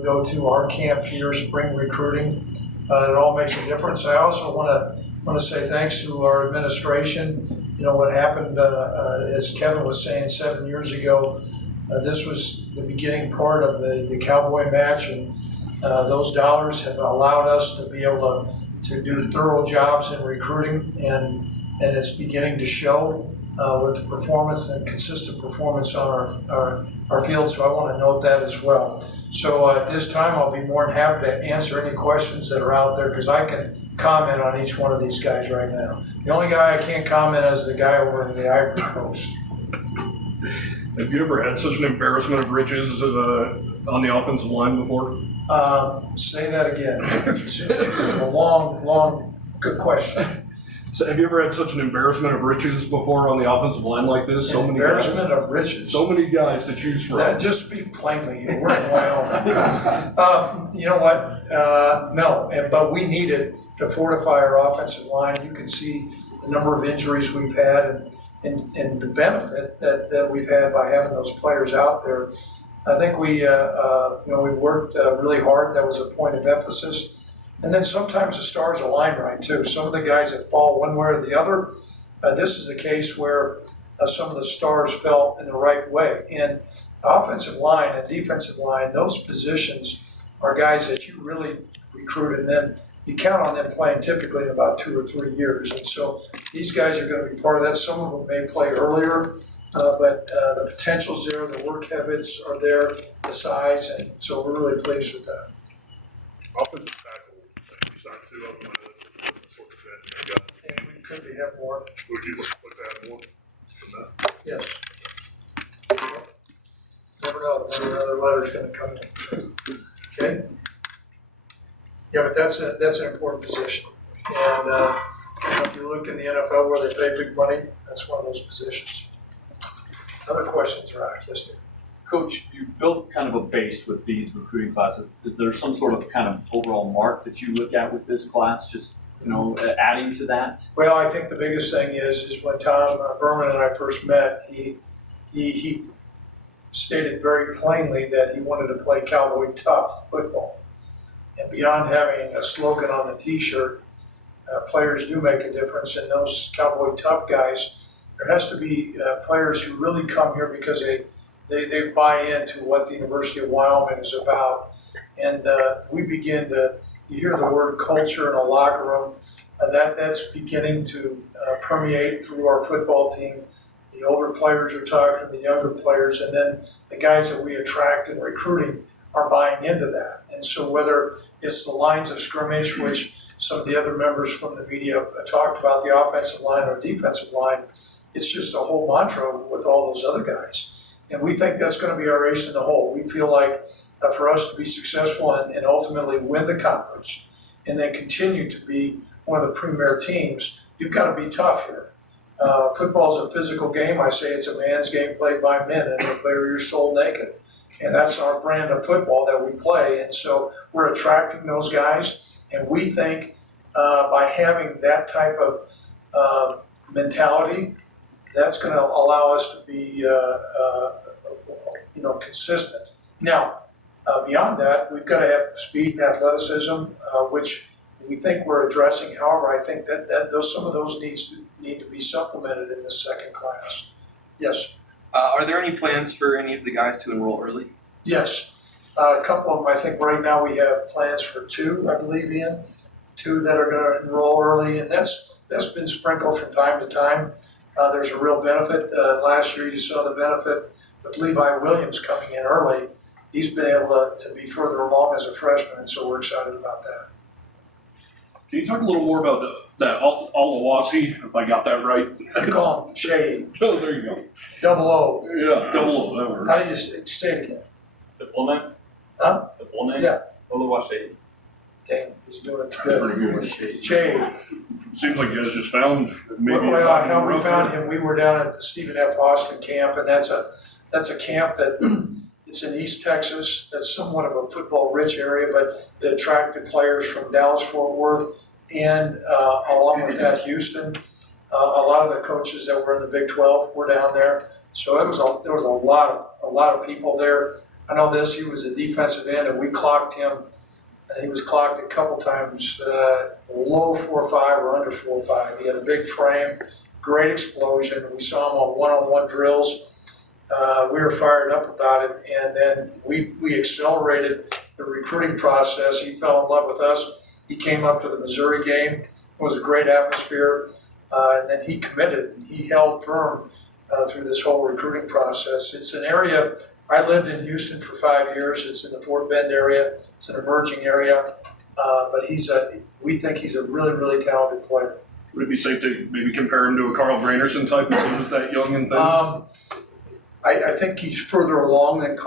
we go to our camp here, spring recruiting. It all makes a difference. I also want to say thanks to our administration. You know, what happened, as Kevin was saying 7 years ago, this was the beginning part of the Cowboy match, and those dollars have allowed us to be able to do thorough jobs in recruiting, and it's beginning to show with the performance and consistent performance on our field. So I want to note that as well. So at this time, I'll be more than happy to answer any questions that are out there, because I can comment on each one of these guys right now. The only guy I can't comment on is the guy over in the Ivory Coast. Have you ever had such an embarrassment of riches on the offensive line before? Say that again. It's a long, good question. So have you ever had such an embarrassment of riches before on the offensive line like this? So many guys. Embarrassment of riches. So many guys to choose from. Just speak plainly. We're in Wyoming. You know what? No, but we need it to fortify our offensive line. You can see the number of injuries we've had and the benefit that we've had by having those players out there. I think we worked really hard. That was a point of emphasis. And then sometimes the stars align right too. Some of the guys that fall one way or the other, this is a case where some of the stars fell in the right way. And offensive line and defensive line, those positions are guys that you really recruit, and then you count on them playing typically in about 2 or 3 years. And so these guys are going to be part of that. Some of them may play earlier, but the potential's there, the work habits are there, the size, and so we're really pleased with that. Offensive tackle, you signed 2 of them. That's what you got. And we could have more. Would you look to add more than that? Yes. Never know when another letter's going to come in. Okay? Yeah, but that's an important position. And if you look in the NFL where they pay big money, that's one of those positions. Other questions, Ryan? Yes, sir. Coach, you built kind of a base with these recruiting classes. Is there some sort of kind of overall mark that you look at with this class, just, adding to that? Well, I think the biggest thing is when Tom Berman and I first met, he stated very plainly that he wanted to play Cowboy tough football. And beyond having a slogan on the T-shirt, players do make a difference. And those Cowboy tough guys, there has to be players who really come here because they buy into what the University of Wyoming is about. And we begin to, you hear the word culture in a locker room, that's beginning to permeate through our football team. The older players are talking to the younger players, and then the guys that we attract in recruiting are buying into that. And so whether it's the lines of scrimmage, which some of the other members from the media talked about, the offensive line or defensive line, it's just a whole mantra with all those other guys. And we think that's going to be our ace in the hole. We feel like for us to be successful and ultimately win the conference and then continue to be one of the premier teams, you've got to be tough here. Football is a physical game. I say it's a man's game played by men, and you play with your soul naked. And that's our brand of football that we play. And so we're attracting those guys. And we think by having that type of mentality, that's going to allow us to be consistent. Now, beyond that, we've got to have speed and athleticism, which we think we're addressing. However, I think that some of those need to be supplemented in this second class. Yes. Are there any plans for any of the guys to enroll early? Yes. A couple of them, I think right now we have plans for 2, I believe, Ian. 2 that are going to enroll early, and that's been sprinkled from time to time. There's a real benefit. Last year you saw the benefit with Levi Williams coming in early. He's been able to be further along as a freshman, and so we're excited about that. Can you talk a little more about that Alawasi, if I got that right? We call him Shade. Oh, there you go. Double O. Yeah, double O, that works. How do you say it again? The full name? Huh? The full name? Yeah. Oluwaseyi. Dang, he's doing it Pretty good. good. Shade. Seems like you guys just found maybe. Well, how we found him, we were down at the Stephen F. Austin camp, and that's a camp that it's in East Texas. That's somewhat of a football-rich area, but it attracted players from Dallas, Fort Worth, and along with that, Houston. A lot of the coaches that were in the Big 12 were down there, so there was a lot of people there. I know this, he was a defensive end, and we clocked him. He was clocked a couple times, low 4.5 or under 4.5. He had a big frame, great explosion. We saw him on one-on-one drills. We were fired up about it, and then we accelerated the recruiting process. He fell in love with us. He came up to the Missouri game. It was a great atmosphere, and then he committed. He held firm through this whole recruiting process. It's an area, I lived in Houston for 5 years. It's in the Fort Bend area. It's an emerging area, but we think he's a really, really talented player. Would it be safe to maybe compare him to a Carl Granderson type if he was that young and thin? I think he's further along than